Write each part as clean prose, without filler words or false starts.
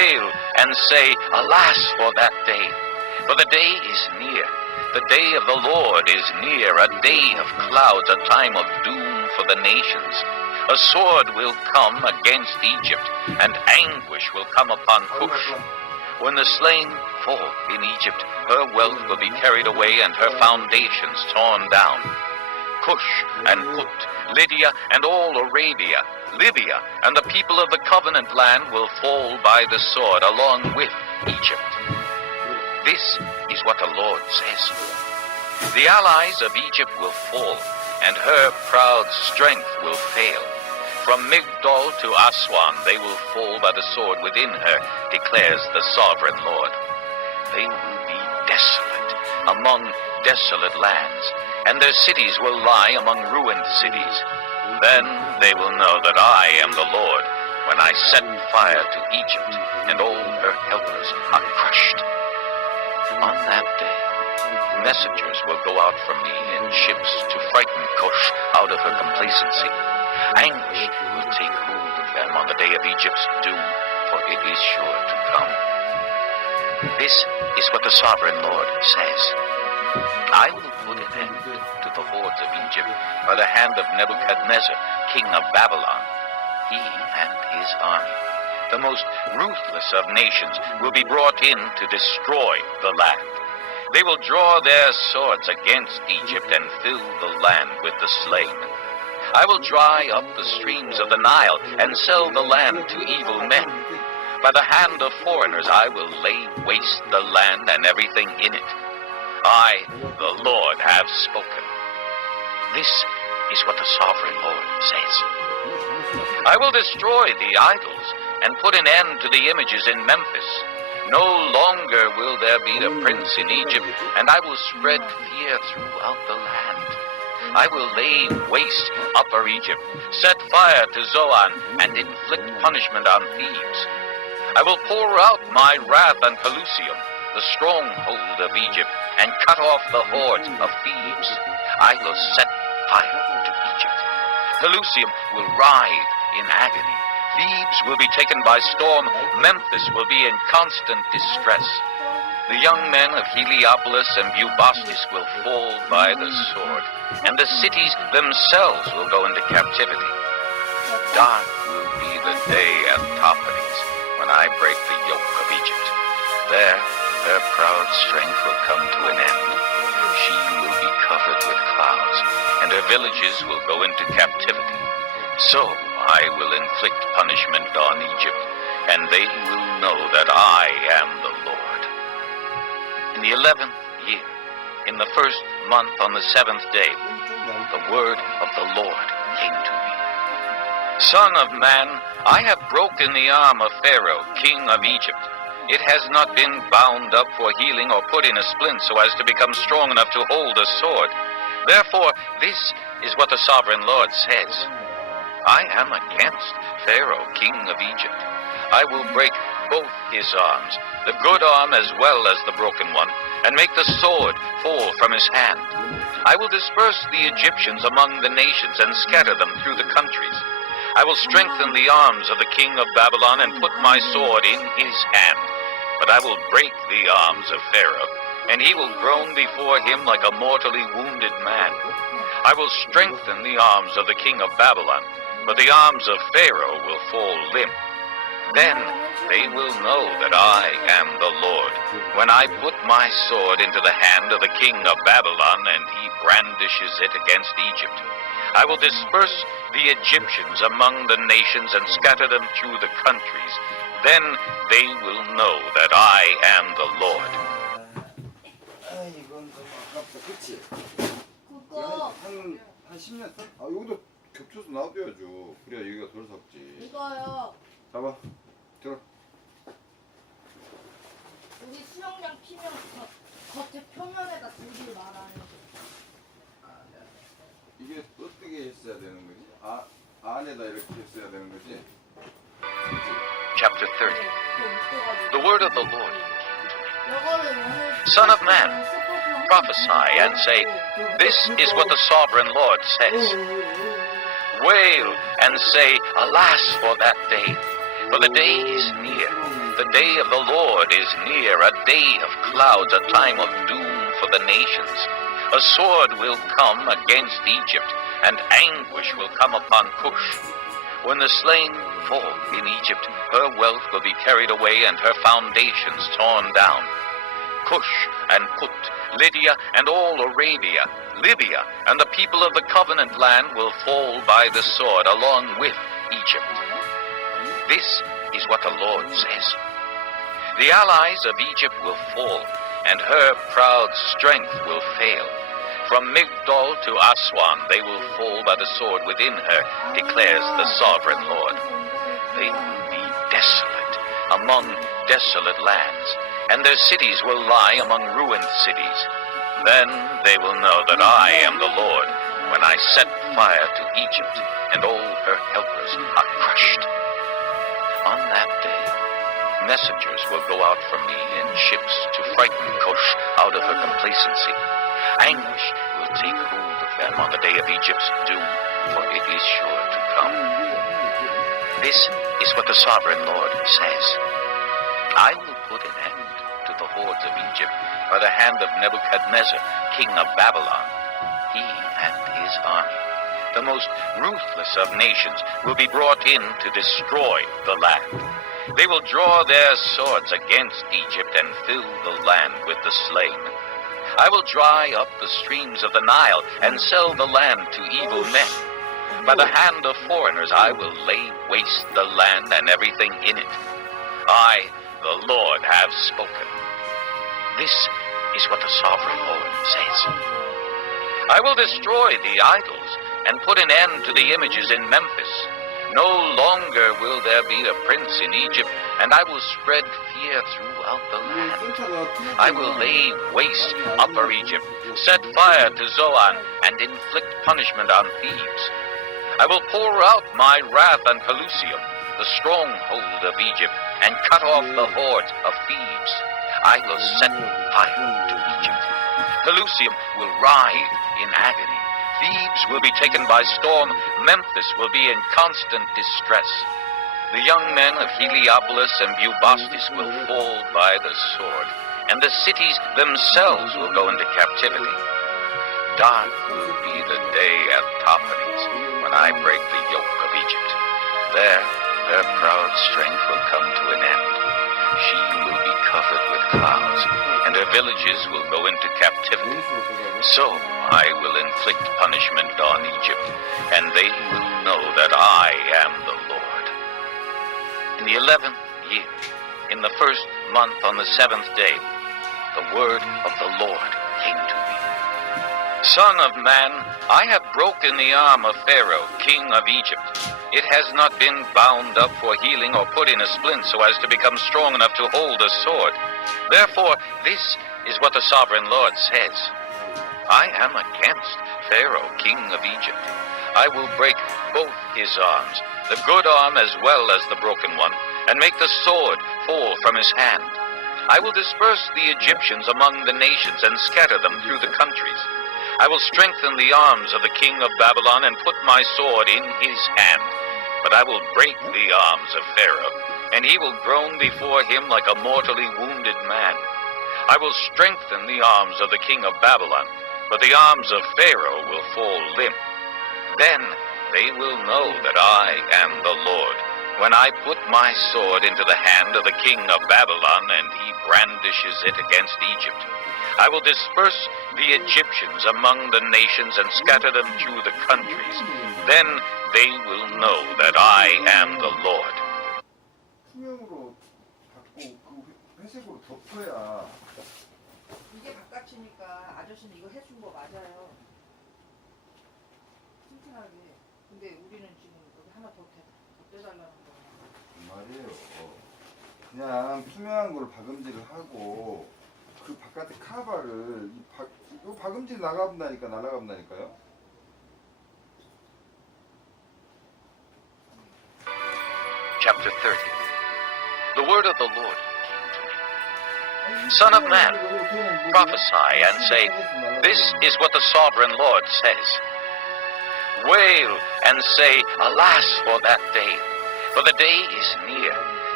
Wail and say, Alas for that day! For the day is near. The day of the Lord is near, a day of clouds, a time of doom for the nations. A sword will come against Egypt, and anguish will come upon Cush. When the slain fall in Egypt, her wealth will be carried away and her foundations torn down. Cush and Put, Lydia and all Arabia, Libya and the people of the covenant land will fall by the sword along with Egypt. This is what the Lord says. The allies of Egypt will fall, and her proud strength will fail. From Migdol to Aswan they will fall by the sword within her, declares the sovereign Lord. They will be desolate among desolate lands, and their cities will lie among ruined cities. Then they will know that I am the Lord, when I set fire to Egypt, and all her helpers are crushed. On that day, messengers will go out from me in ships to frighten Cush out of her complacency. Anguish will take hold of them on the day of Egypt's doom, for it is sure to come. This is what the sovereign Lord says. I will put an end to the hordes of Egypt by the hand of Nebuchadnezzar, king of Babylon. He and his army, the most ruthless of nations, will be brought in to destroy the land. They will draw their swords against Egypt and fill the land with the slain. I will dry up the streams of the Nile and sell the land to evil men. By the hand of foreigners I will lay waste the land and everything in it. I, the Lord, have spoken. This is what the sovereign Lord says. I will destroy the idols and put an end to the images in Memphis. No longer will there be a prince in Egypt, and I will spread fear throughout the land. I will lay waste Upper Egypt, set fire to Zoan, and inflict punishment on Thebes. I will pour out my wrath on Pelusium, the stronghold of Egypt, and cut off the hordes of Thebes. I will set fire to Egypt. Pelusium will writhe in agony. Thebes will be taken by storm. Memphis will be in constant distress. The young men of Heliopolis and Bubastis will fall by the sword, and the cities themselves will go into captivity. Dark will be the day at Tophades, when I break the yoke of Egypt. There, her proud strength will come to an end. She will be covered with clouds, and her villages will go into captivity. So I will inflict punishment on Egypt, and they will know that I am the Lord. In the 11th year, in the first month on the 7th day, the word of the Lord came to me. Son of man, I have broken the arm of Pharaoh, king of Egypt. It has not been bound up for healing or put in a splint so as to become strong enough to hold a sword. Therefore, this is what the sovereign Lord says. I am against Pharaoh, king of Egypt. I will break both his arms, the good arm as well as the broken one, and make the sword fall from his hand. I will disperse the Egyptians among the nations and scatter them through the countries. I will strengthen the arms of the king of Babylon and put my sword in his hand. But I will break the arms of Pharaoh, and he will groan before him like a mortally wounded man. I will strengthen the arms of the king of Babylon, but the arms of Pharaoh will fall limp. Then they will know that I am the Lord, when I put my sword into the hand of the king of Babylon, and he brandishes it against Egypt. I will disperse the Egyptians among the nations and scatter them through the countries. Then they will know that I am the Lord. 이건 좀 아깝다, 그치? 그거 한 10년 써? 아, 여기도 겹쳐서 놔둬야죠. 그래야 여기가 덜 삭지. 이거요. 잡아, 들어. 우리 수영장 피면 겉에 표면에다 들기를 말하는 거. 이게 어떻게 했어야 되는 거지? 안에다 이렇게 했어야 되는 거지? 그치? Chapter 30. The word of the Lord. Son Son of man, prophesy and say, This is what the sovereign Lord says. Wail and say, Alas for that day, for the day is near. The day of the Lord is near, a day of clouds, a time of doom for the nations. A sword will come against Egypt, and anguish will come upon Cush. When the slain fall in Egypt, her wealth will be carried away and her foundations torn down. Cush and Put, Lydia and all Arabia, Libya and the people of the covenant land will fall by the sword along with Egypt. This is what the Lord says. The allies of Egypt will fall, and her proud strength will fail. From Migdol to Aswan they will fall by the sword within her, declares the sovereign Lord. They will be desolate among desolate lands, and their cities will lie among ruined cities. Then they will know that I am the Lord, when I set fire to Egypt, and all her helpers are crushed. On that day, messengers will go out from me in ships to frighten Cush out of her complacency. Anguish will take hold of them on the day of Egypt's doom, for it is sure to come. This is what the sovereign Lord says. I will put an end to the hordes of Egypt by the hand of Nebuchadnezzar, king of Babylon. He and his army, the most ruthless of nations, will be brought in to destroy the land. They will draw their swords against Egypt and fill the land with the slain. I will dry up the streams of the Nile and sell the land to evil men. By the hand of foreigners I will lay waste the land and everything in it. I, the Lord, have spoken. This is what the sovereign Lord says. I will destroy the idols and put an end to the images in Memphis. No longer will there be a prince in Egypt, and I will spread fear throughout the land. I will lay waste Upper Egypt, set fire to Zoan, and inflict punishment on Thebes. I will pour out my wrath on Pelusium, the stronghold of Egypt, and cut off the hordes of Thebes. I will set fire to Egypt. Pelusium will writhe in agony. Thebes will be taken by storm. Memphis will be in constant distress. The young men of Heliopolis and Bubastis will fall by the sword, and the cities themselves will go into captivity. Dark will be the day at Tahpanhes, when I break the yoke of Egypt. There, her proud strength will come to an end. She will be covered with clouds, and her villages will go into captivity. So I will inflict punishment on Egypt, and they will know that I am the Lord. In the 11th year, in the first month on the 7th day, the word of the Lord came to me. Son of man, I have broken the arm of Pharaoh, king of Egypt. It has not been bound up for healing or put in a splint so as to become strong enough to hold a sword. Therefore, this is what the sovereign Lord says. I am against Pharaoh, king of Egypt. I will break both his arms, the good arm as well as the broken one, and make the sword fall from his hand. I will disperse the Egyptians among the nations and scatter them through the countries. I will strengthen the arms of the king of Babylon and put my sword in his hand. But I will break the arms of Pharaoh, and he will groan before him like a mortally wounded man. I will strengthen the arms of the king of Babylon, but the arms of Pharaoh will fall limp. Then they will know that I am the Lord, when I put my sword into the hand of the king of Babylon, and he brandishes it against Egypt. I will disperse the Egyptians among the nations and scatter them through the countries. Then they will know that I am the Lord. 투명으로 받고 그 회색으로 덮어야. 이게 바깥이니까 아저씨는 이거 해준 거 맞아요. 튼튼하게. 근데 우리는 지금 여기 하나 더 떼달라는 거예요. 말이에요. 그냥 투명한 걸 박음질을 하고 그 바깥에 카바를 이 박음질 날아간다니까요. Chapter 30. The word of the Lord came to me. Son of man, prophesy and say, this is what the sovereign Lord says. Wail and say, alas for that day, for the day is near.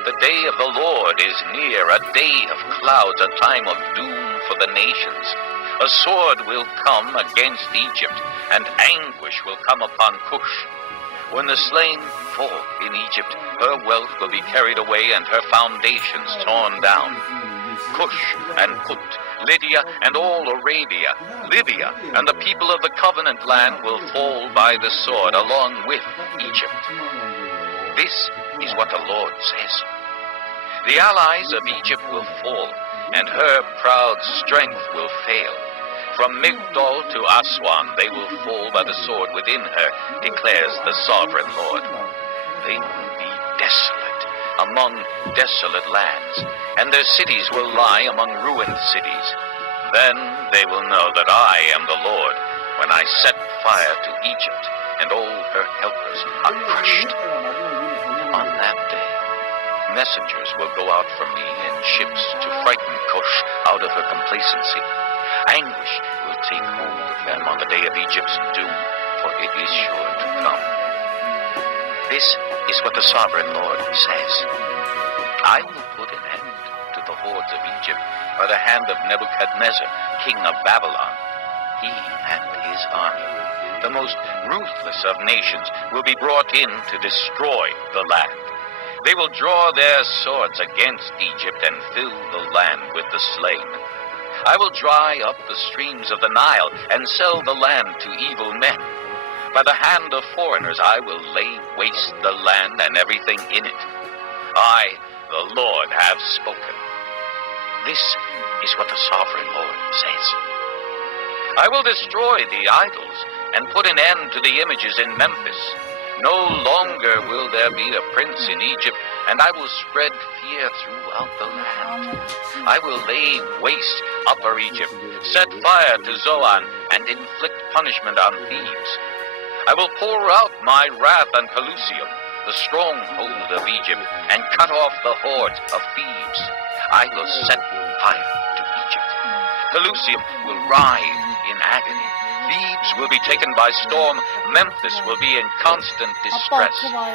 The day of the Lord is near, a day of clouds, a time of doom for the nations. A sword will come against Egypt, and anguish will come upon Cush. When the slain fall in Egypt, her wealth will be carried away and her foundations torn down. Cush and Put, Lydia and all Arabia, Libya and the people of the covenant land will fall by the sword along with Egypt. This is what the Lord says. The allies of Egypt will fall, and her proud strength will fail. From Migdol to Aswan they will fall by the sword within her, declares the sovereign Lord. They will be desolate among desolate lands, and their cities will lie among ruined cities. Then they will know that I am the Lord, when I set fire to Egypt, and all her helpers are crushed. On that day, messengers will go out from me in ships to frighten Cush out of her complacency. Anguish will take hold of them on the day of Egypt's doom, for it is sure to come. This is what the sovereign Lord says. I will put an end to the hordes of Egypt by the hand of Nebuchadnezzar, king of Babylon. He and his army, the most ruthless of nations, will be brought in to destroy the land. They will draw their swords against Egypt and fill the land with the slain. I will dry up the streams of the Nile and sell the land to evil men. By the hand of foreigners I will lay waste the land and everything in it. I, the Lord, have spoken. This is what the sovereign Lord says. I will destroy the idols and put an end to the images in Memphis. No longer will there be a prince in Egypt, and I will spread fear throughout the land. I will lay waste Upper Egypt, set fire to Zoan, and inflict punishment on Thebes. I will pour out my wrath on Pelusium, the stronghold of Egypt, and cut off the hordes of Thebes. I will set fire to Egypt. Pelusium will writhe in agony. Thebes will be taken by storm. Memphis will be in constant distress.